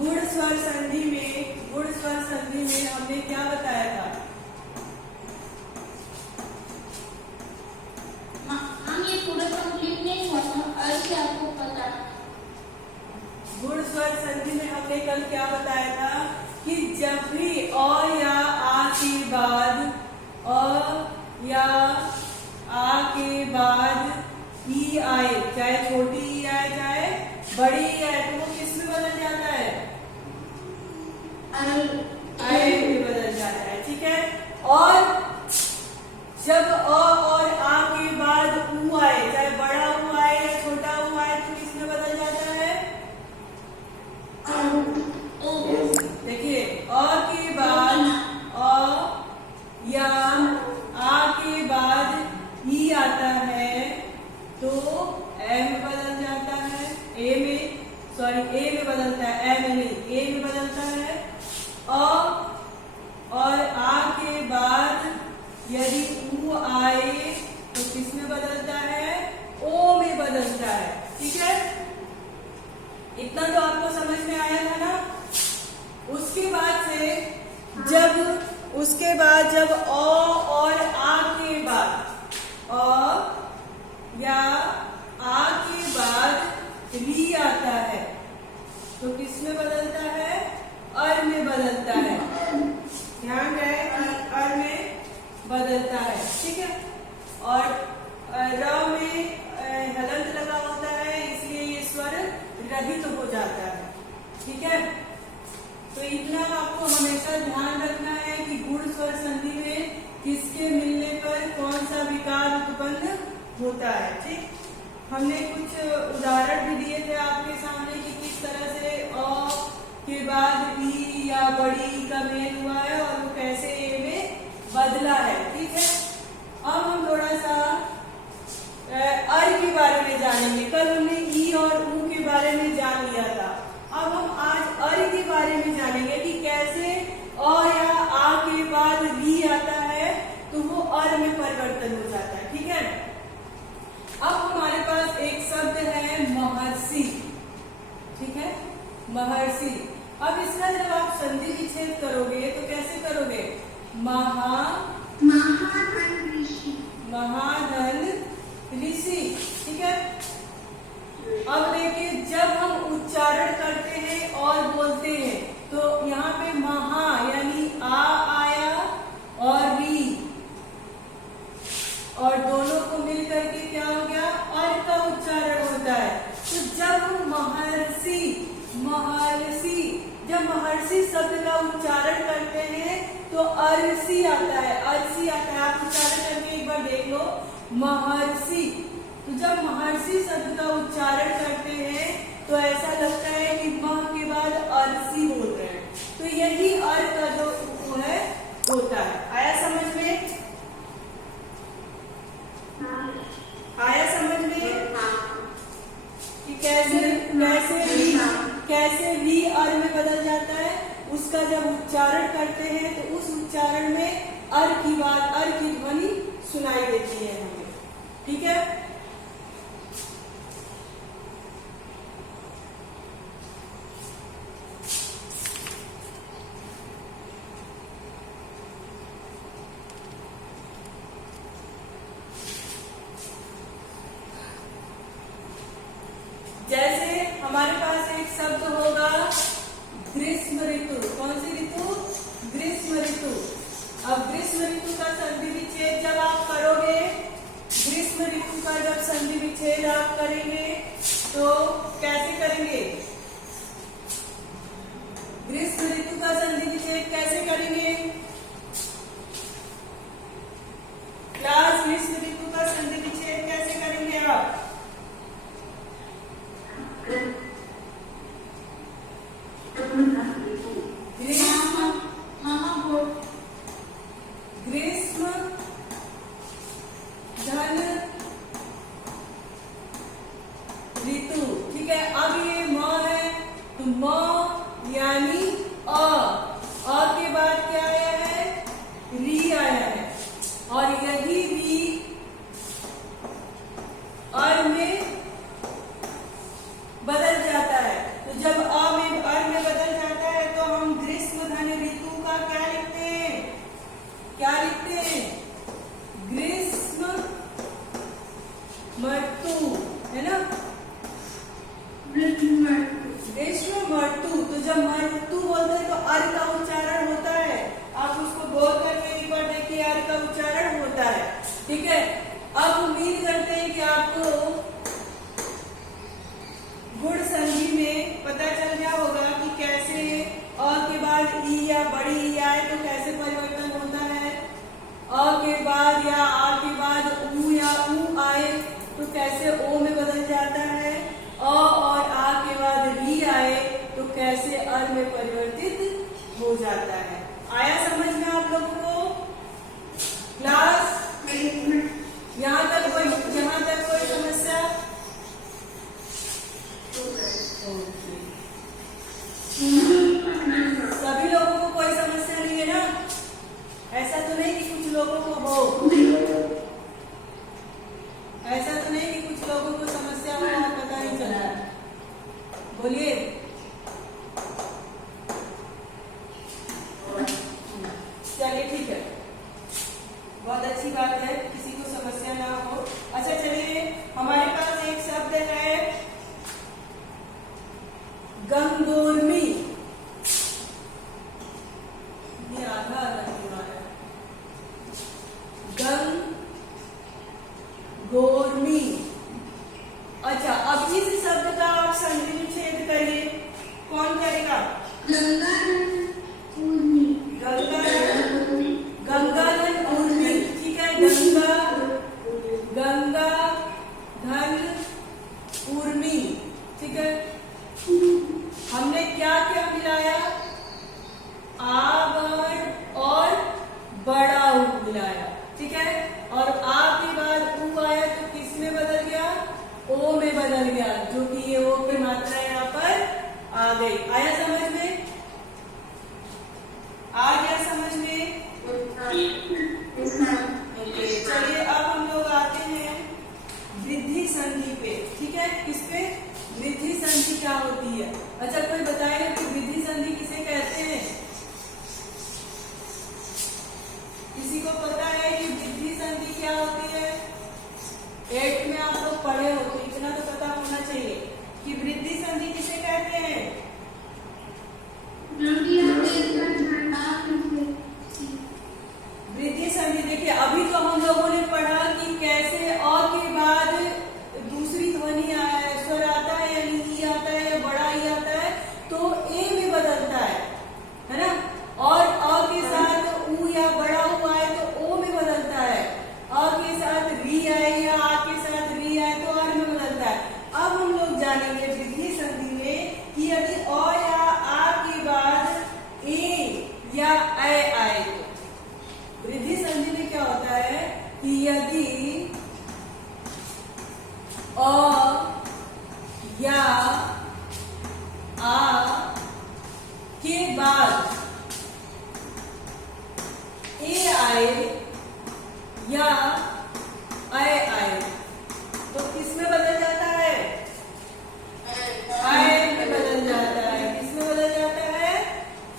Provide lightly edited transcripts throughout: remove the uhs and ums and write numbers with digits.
गुण स्वर संधि में हमने क्या बताया था? हम ये पूरा कंप्लीट नहीं हुआ था, ऐसे आपको पता। गुण स्वर संधि में हमने कल क्या बताया था कि जब भी अ या आ के बाद या आ के बाद ई आए, चाहे छोटी ई आए चाहे बड़ी ई आए, तो वो किस में बदल जाता है? आए में बदल जाता है। ठीक है। और जब अ और आ के बाद ऊ आए, चाहे बड़ा ऊ आए या छोटा ऊ आए, तो किस में बदल जाता है? देखिए, अ के बाद अ या आ के बाद ई आता है तो ए में बदल जाता है। ए में बदलता है, ए में नहीं, ए में बदलता है। और आ के बाद यदि ऊ आए तो किस में बदलता है? ओ में बदलता है। ठीक है, इतना तो आपको समझ में आया था ना। उसके बाद जब अ और आ के बाद या आ के बाद री आता है तो किस में बदलता है? अर में बदलता है। ध्यान रहे, अर में बदलता है। ठीक है। और र में हलंत लगा होता है, इसलिए ये स्वर रहित हो जाता है। ठीक है। तो इतना आपको हमेशा ध्यान रखना है कि गुण स्वर संधि में किसके मिलने पर कौन सा विकार उत्पन्न होता है। ठीक, हमने कुछ उदाहरण भी दिए थे आपके सामने कि किस तरह से अ के बाद ई या बड़ी ई का मेल हुआ है और वो कैसे ए में बदला है। ठीक है। अब हम थोड़ा सा अर के बारे में जानेंगे। कल हमने ई और ऊ के बारे में जान लिया था। अब हम आज अर के बारे में जानेंगे कि कैसे अ या आ के बाद री आता है तो वो अर में परिवर्तन हो जाता है। ठीक है। अब हमारे पास एक शब्द है महर्षि। ठीक है, महर्षि। अब इसका जब आप संधि विच्छेद करोगे तो कैसे करोगे? महाधन ऋषि। ठीक है। अब देखिए, जब हम उच्चारण करते हैं और बोलते हैं तो यहाँ पे महा यानी आ आया और री, और दोनों को मिलकर के क्या हो गया? अर का उच्चारण होता है। तो जब हम जब महर्षि शब्द का उच्चारण करते हैं तो अरसी आता है, अरसी आता है। आप उच्चारण करके एक बार देख लो, महर्षि। तो जब महर्षि शब्द का उच्चारण करते हैं तो ऐसा लगता है कि मह के बाद अरसी बोल रहे हैं। तो यही अर का जो है होता है। आया समझ में? आया समझ में कि कैसे री अर में बदल जाता है? उसका जब उच्चारण करते हैं तो उस उच्चारण में अर की बात, अर की ध्वनि सुनाई देती है हमें। ठीक है। जैसे हमारे पास एक शब्द होगा ग्रीष्म ऋतु। कौन सी ऋतु? ग्रीष्म ऋतु। अब ग्रीष्म ऋतु का संधि विच्छेद जब आप करोगे, ग्रीष्म ऋतु का जब संधि विच्छेद आप करेंगे तो कैसे करेंगे? ग्रीष्म ऋतु का संधि विच्छेद कैसे करेंगे? क्लास, ग्रीष्म ऋतु का संधि विच्छेद कैसे करेंगे आप? ग्रीष्म धन ऋतु। ठीक है। अब ये म है तो म यानी अ के बाद क्या आया है? री आया है। और यही री अर में बदल जाता है। तो जब अर में बदल जब मृत्यु बोलते हैं तो अर का उच्चारण होता है। आप उसको बोल करके एक बार देखिए, अर का उच्चारण होता है। ठीक है, अब उम्मीद करते हैं कि आपको गुण संधि में पता चल गया होगा कि कैसे अ के बाद ई या बड़ी ई आए तो कैसे परिवर्तन होता है, अ के बाद या आ के बाद ऊ या ऊ आए तो कैसे ओ में बदल जाता है, अ और आ के बाद री आए तो कैसे अर में परिवर्तित हो जाता है। आया समझ में आप लोगों को? क्लास यहाँ तक कोई समस्या? सभी लोगों को कोई समस्या नहीं है ना? ऐसा तो नहीं कि कुछ लोगों को हो, ऐसा तो नहीं कि कुछ लोगों को समस्या हो और पता नहीं चला। बोलिए। चलिए ठीक है, बहुत अच्छी बात है, किसी को समस्या ना हो। अच्छा चलिए, हमारे पास एक शब्द है गंगोर्मी। ये आधा है गंगोर्मी। अच्छा, अब इस शब्द का आप संधि विच्छेद करिए। कौन करेगा? गंगाधन उर्मी। ठीक है, गंगा धन उर्मी। ठीक है, हमने क्या क्या मिलाया? आ वर्ण और बड़ा ऊ मिलाया। ठीक है, और आ के बाद ऊ आया तो किस में बदल गया? ओ में बदल गया, जो कि ये ओ की मात्रा यहाँ पर आ गई। आया समझ में? आ गया समझ में? ओके, चलिए अब हम लोग आते हैं वृद्धि संधि पे। ठीक है, किस पे? वृद्धि संधि क्या होती है? अच्छा, कोई बताएगा कि वृद्धि संधि किसे कहते हैं? किसी को पता है कि वृद्धि संधि क्या होती है? 8th में आप लोग पढ़े हो तो इतना तो पता होना चाहिए कि वृद्धि संधि किसे कहते हैं। वृद्धि संधि देखिए, अभी तो हम लोगों ने पढ़ा कि कैसे अ के बाद दूसरी ध्वनि स्वर आता है, यानी ई आता है या बड़ा ई आता है तो ए में बदलता है ना? और अ के साथ ऊ या बड़ा ऊ आए तो ओ में बदलता है, अ के साथ री आए या आ के साथ री आए तो अर में बदलता है। अब हम लोग जानेंगे वृद्धि संधि में कि यदि अ या आ के बाद ए या ऐ आए तो वृद्धि संधि में क्या होता है कि यदि अ या आ के बाद ए आए या ऐ आए तो किस में बदल जाता है? ऐ में बदल जाता है। किस में बदल जाता है?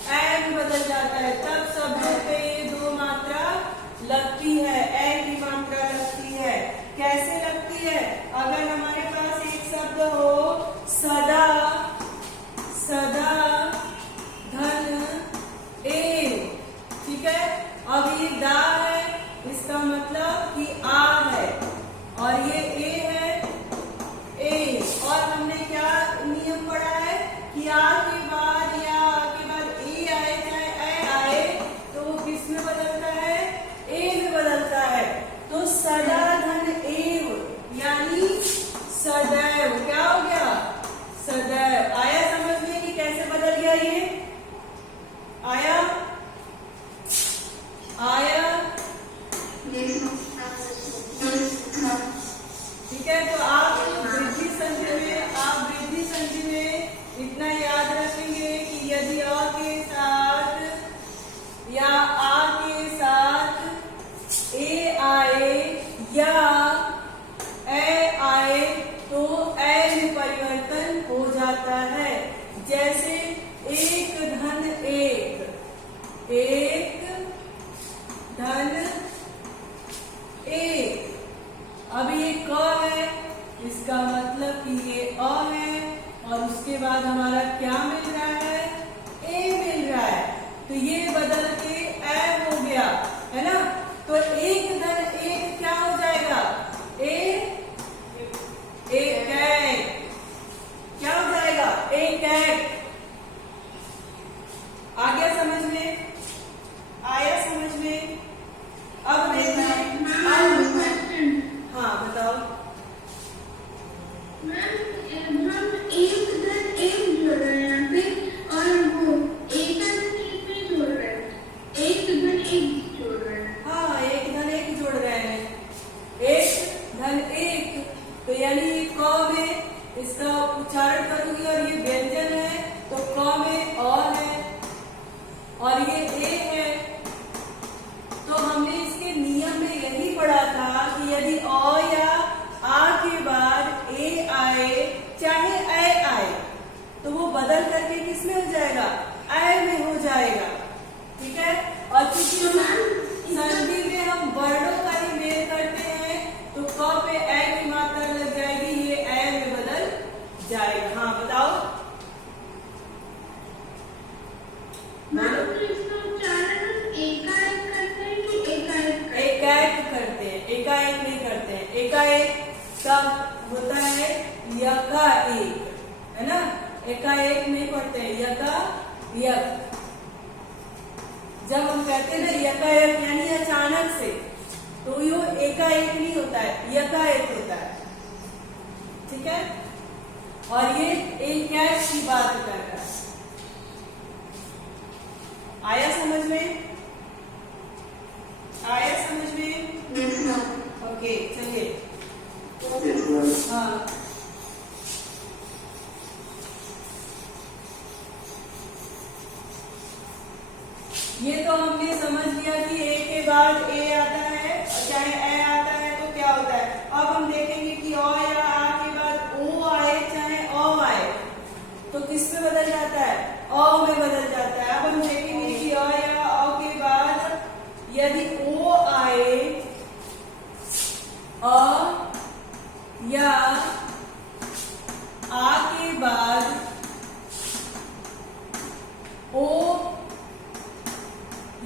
ऐ में बदल जाता है। तब शब्दों पे ये दो मात्रा लगती है, ऐ की मात्रा लगती है। कैसे लगती है? अगर हमारे पास एक शब्द हो सदा, सदा धन एव। ठीक है, अब ये दा है, इसका मतलब कि आ है, और ये ए है, ए। और हमने क्या नियम पढ़ा है कि आ के बाद या आ के बाद ए आए चाहे ऐ आए तो वो किस में बदलता है? ए में बदलता है। तो सदा धन एव यानी सदैव। क्या हो गया? सदैव। आया समझ में कि कैसे बदल गया ये? आया? आया? ठीक है, तो आप वृद्धि संधि में इतना याद रखेंगे कि यदि अ के साथ या आ के साथ ए आए या ऐ आए तो ऐ में परिवर्तन हो जाता है। जैसे एक धन एक, एक धन एक। अब ये क है, इसका मतलब कि ये अ है, और उसके बाद हमारा क्या मिल रहा है? ए मिल रहा है, तो ये बदल के ए हो गया, है ना। तो एक धन एक क्या हो जाएगा, एक क्या हो जाएगा, एक। आ गया समझ में, आया समझ में। अब देखना, हाँ बताओ। मैम हम एक धन एक जोड़ रहे हैं यहाँ पे, और वो एक धन एक नहीं जोड़ रहे हैं, एक धन एक जोड़ रहे हैं। हाँ, एक धन एक जोड़ रहे हैं, एक धन एक। तो यानी ये क में इसका उच्चारण करूंगी और ये व्यंजन है, तो क में अ है और ये ए है। तो हमने इसके नियम में यही पढ़ा था कि यदि अ या आ के बाद ए आए, चाहे ए आए, तो वो बदल करके किस में हो जाएगा, ए में हो जाएगा, ठीक है। और क्योंकि संधि में हम वर्णों का ही मेल करते हैं, तो क पे ए की मात्रा लग जाएगी, ये ए में बदल जाएगा। हाँ बताओ। मैम तो इसका उच्चारण एकाएक करते हैं कि एकाएक करते हैं? एकाएक करते हैं, एकाएक नहीं करते हैं। एकाएक का होता है यकाएक, है ना। एकाएक नहीं पढ़ते हैं, यकायक। जब हम कहते हैं ना यकायक यानी अचानक से, तो यो एकाएक नहीं होता है, यकाएक होता है, ठीक है। और ये एकाएक की बात कर रहा है। आया समझ में, आया समझ में। ओके चलिए। हाँ ये तो हमने समझ लिया कि ए के बाद ए आता है, चाहे ए आता है तो क्या होता है। अब हम देखेंगे कि अ या आ के बाद ओ आए, चाहे अ आए, तो किस में बदल जाता है, अ में बदल जाता है। अब हम देखेंगे कि अ या अ के बाद यदि ओ आए, अ या आ के बाद ओ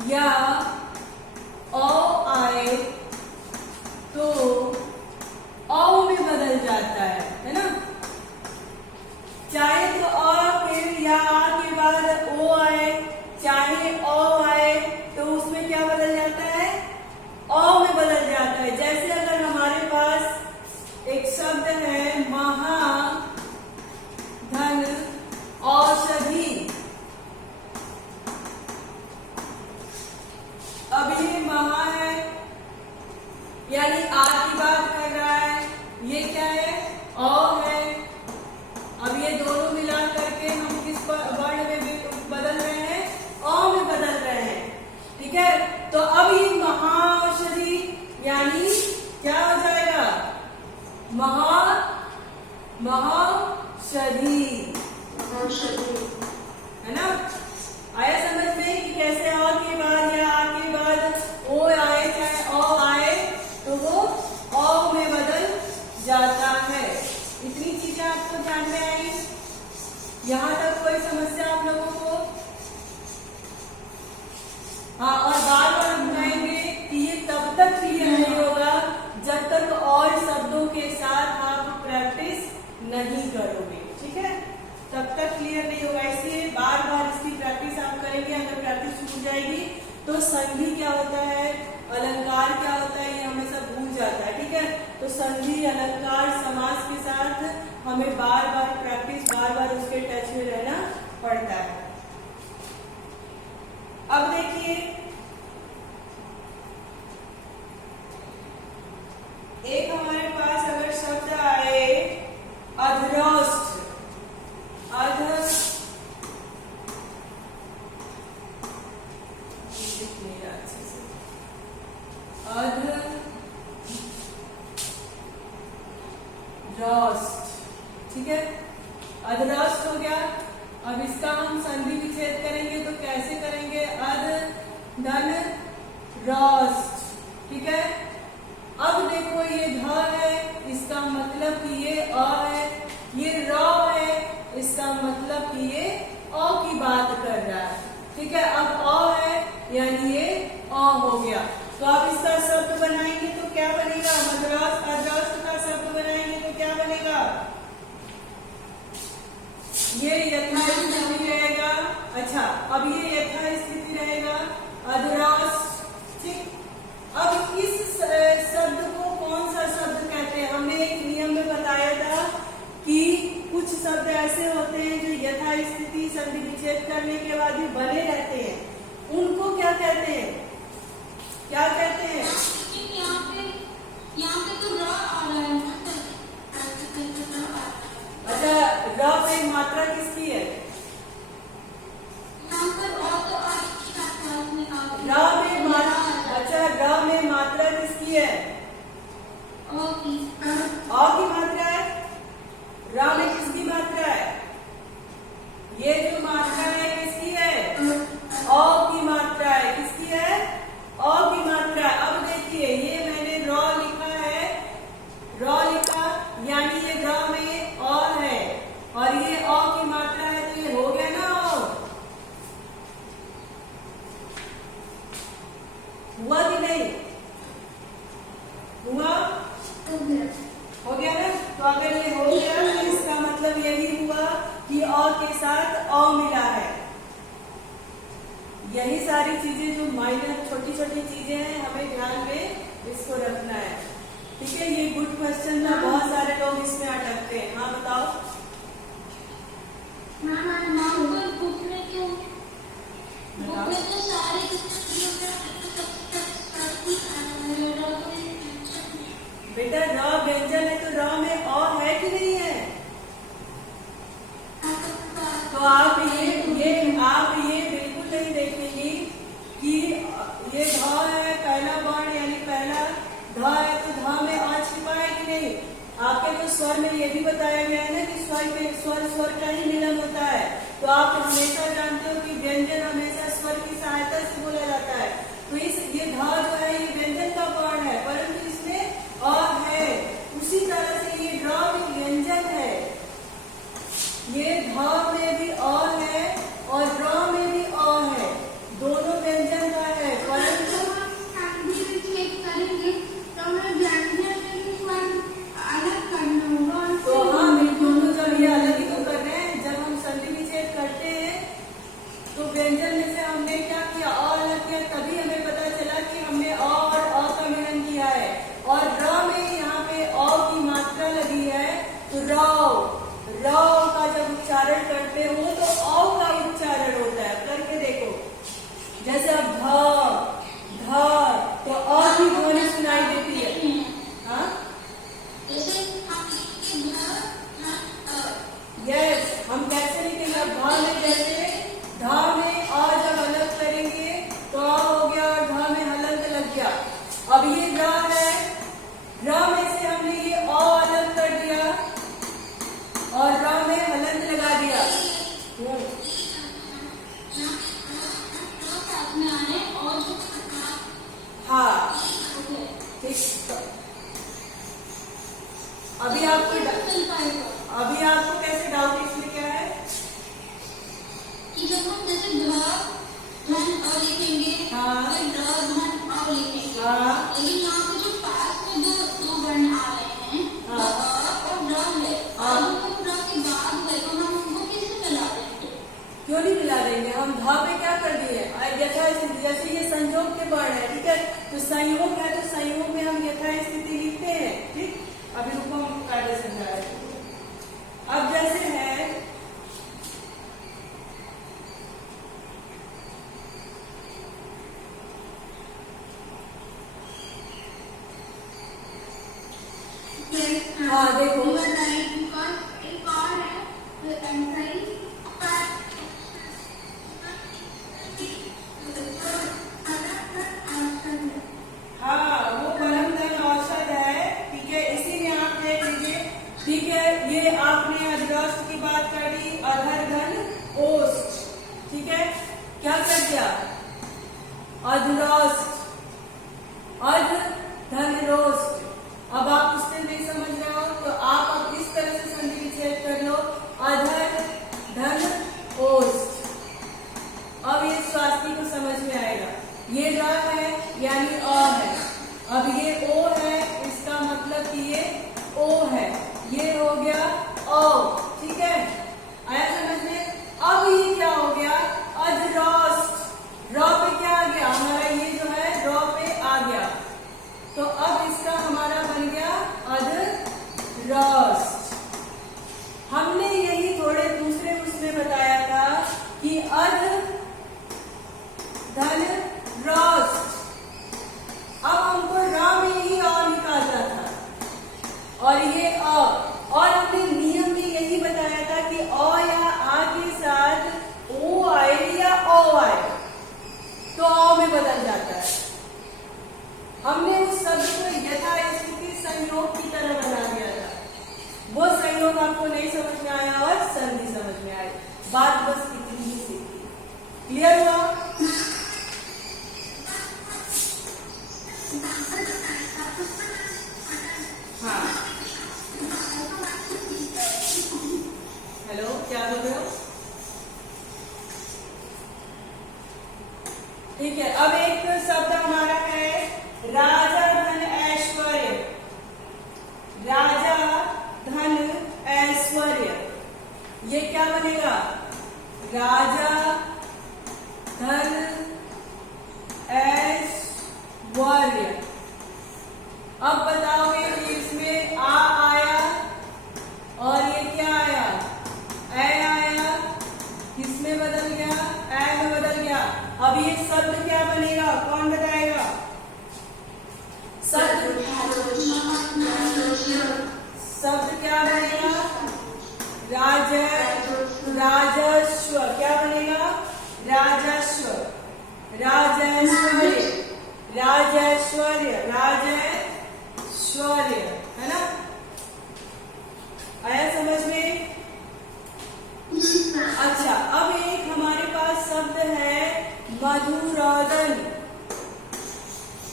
या अ आए, तो अ में बदल जाता है ना। चाहे तो अ फिर या आ के बाद ओ आए, चाहे अ आए, तो उसमें क्या बदल जाता है, अ में बदल जाता है। जैसे अगर हमारे पास एक शब्द है महाधन औषधि, अब ये महा है यानी आ की बात कर रहा है, ये क्या है, अ है। अब ये दोनों मिला करके हम किस वर्ण में बदल रहे हैं, अ में बदल रहे हैं, ठीक है। तो अब ये महाऔषधि यानी क्या हो जाएगा, महाऔषधि, है ना। आया समझ में कि कैसे अ के बाद या आ के बाद ओ आए, चाहे अ आए, तो वो अ में बदल जाता है। इतनी चीजें आपको ध्यान में आई, यहाँ तक कोई समस्या आप लोगों को। हाँ, और बार बार हम कहेंगे कि ये तब तक क्लियर नहीं होगा जब तक और शब्दों के साथ आप प्रैक्टिस नहीं करोगे, ठीक है। तब तक क्लियर नहीं होगा, इसलिए बार बार इसकी प्रैक्टिस आप करेंगे। अगर प्रैक्टिस छूट जाएगी तो संधि क्या होता है, अलंकार क्या होता है, ये हमेशा भूल जाता है, ठीक है। तो संधि, अलंकार, समास के साथ हमें बार बार प्रैक्टिस, बार बार उसके टच में रहना पड़ता है। अब देखिए, एक हमारे पास अगर शब्द आए अधरोष्ठ, अधरोष्ठ, ठीक है। अधरोष्ठ हो गया। अब इसका हम संधि विच्छेद करेंगे, तो कैसे करेंगे, अध धन रोष्ठ, ठीक है। अब देखो ये ध है, इसका मतलब कि ये अ है, ये र है, इसका मतलब कि ये अ अ की बात कर रहा है। ठीक है, अब अ है यानी ये अ हो गया। तो आप इसका शब्द बनाएंगे तो क्या बनेगा? मद्रास अद्राष्ट्र का शब्द बनाएंगे तो क्या बनेगा? ये यथास्थिति रहेगा। अच्छा, अब ये यथास्थिति रहेगा अधराष्ट्र। ठीक, अब इस शब्द को कौन सा शब्द कहते हैं? हमने एक नियम में बताया था कि कुछ शब्द ऐसे होते हैं जो यथास्थिति संधि विच्छेद करने के बाद भी बने रहते हैं, उनको क्या कहते हैं? क्या कहते हैं? यहाँ पे तो र आ रहा है। अच्छा, र पे मात्रा किसकी है? यहाँ पर और तो र में मात्रा, अच्छा र में मात्रा किसकी है? अ की मात्रा है। र में किसकी मात्रा है? ये जो मात्रा है किसकी है? अ की मात्रा है। किसकी है? अ की मात्रा। अब देखिए, ये मैंने र लिखा है, र लिखा यानी ये र में अ है और ये अ की मात्रा है, तो ये हो गया ना अ। हुआ कि नहीं हुआ? हो गया ना। तो अगर ये हो गया तो इसका मतलब यही हुआ कि अ के साथ अ मिला है। यही सारी चीजें जो माइनर छोटी छोटी चीजें हैं, हमें ध्यान में इसको रखना है। ठीक है, ये गुड क्वेश्चन था, बहुत सारे लोग इसमें अटकते हैं। हाँ बताओ। बुक में क्यों? बुक में तो सारे बेटा र व्यंजन है तो र में अ है कि नहीं है? तो आप ये बिल्कुल नहीं देखेंगी कि ये ध है पहला वर्ण, यानी पहला ध है तो ध में अ छिपा है कि नहीं? आपके तो स्वर में ये भी बताया गया है ना कि स्वर का ही मिलन होता है। तो आप हमेशा जानते हो कि व्यंजन हमेशा स्वर की सहायता से बोला जाता है। तो ये ध जो है ये व्यंजन का वर्ण है, परंतु इसमें अ है। उसी तरह से ये ड्र भी व्यंजन है, ये ध में भी अ है और ड्र में भी अ है, दोनों व्यंजन का है। परंतु तो हाँ बिल्कुल, तो जब ये अलग ही तो कर रहे हैं, जब हम संधि विच्छेद करते हैं तो व्यंजन में से हमने क्या किया? अ अलग किया, तभी हमें पता चला कि हमने अ और अ का मिलन किया है। और र में यहाँ पे अ की मात्रा लगी है, तो र का जब उच्चारण करते हो तो अ का उच्चारण होता है। करके देखो, जैसे अब ध तो अ की ध्वनि सुनाई देती है। हाँ यस, हम कैसे लिखेंगे? ध में जैसे ध में अ जब अलग करेंगे तो अ हो गया और ध में हलंत लग गया। अब ये र है, र में से हमने ये अ अलग कर दिया और र में हलंत लगा दिया। हाँ ठीक, अभी आपको कैसे डाउट इसमें क्या है कि जब हम जैसे धन अ लिखेंगे, हाँ धन अ लिखेंगे, हाँ लेकिन यहाँ पे जो पास में दो वर्ण आ रहे हैं, हाँ और ड है, हाँ। और हम ड के बाद गए तो हम उनको कैसे मिला देंगे? क्यों नहीं मिला देंगे? हम ध पे क्या कर दिए? यथास्थिति, जैसे ये संयोग के वर्ण है, ठीक है, तो संयोग है तो संयोग में हम यथास्थिति लिखते हैं। ठीक, अभी रुको हम कार्य समझा रहे हैं। अब जैसे है हाँ देखो, एक और है हाँ वो परम धन औषध है। ठीक है, इसीलिए आप देख लीजिए। ठीक है, ये आपने अधराष्ट्र की बात कर दी, अधर धन ओष्ठ। ठीक है, क्या कर दिया? अधराष्ट्र अध धन रोष्ठ। अब आप उससे नहीं समझ रहे हो तो आप अब इस तरह से संधि विच्छेद कर लो, अधर धन ओष्ठ। बात बस इतनी ही सीखी। क्लियर हुआ? हाँ, हेलो, क्या बोल रहे हो? ठीक है, अब एक शब्द हमारा है राजा धन ऐश्वर्य। राजा धन ऐश्वर्य, ये क्या बनेगा? राजा धन ऐश्वर्य। अब बताओगे कि इसमें आ आया और ये क्या आया? ए आया, किसमें बदल गया? ए में बदल गया। अब ये शब्द क्या बनेगा? कौन बताएगा? शब्द क्या बनेगा? राजस्व। क्या बनेगा? राजस्व। राजस्वर्य, राजस्वर्य, राजस्वर्य, है ना? आया समझ में? अच्छा, अब एक हमारे पास शब्द है मधुरोदन।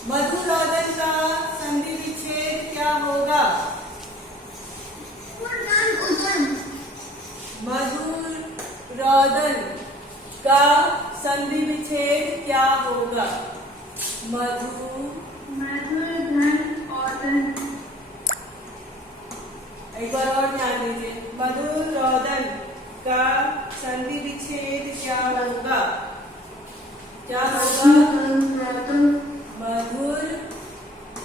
मधुरोदन का संधि विच्छेद क्या होगा? मधुरोदन का संधि विच्छेद क्या होगा? एक बार और ध्यान दीजिए। मधुरोदन का संधि विच्छेद क्या होगा? क्या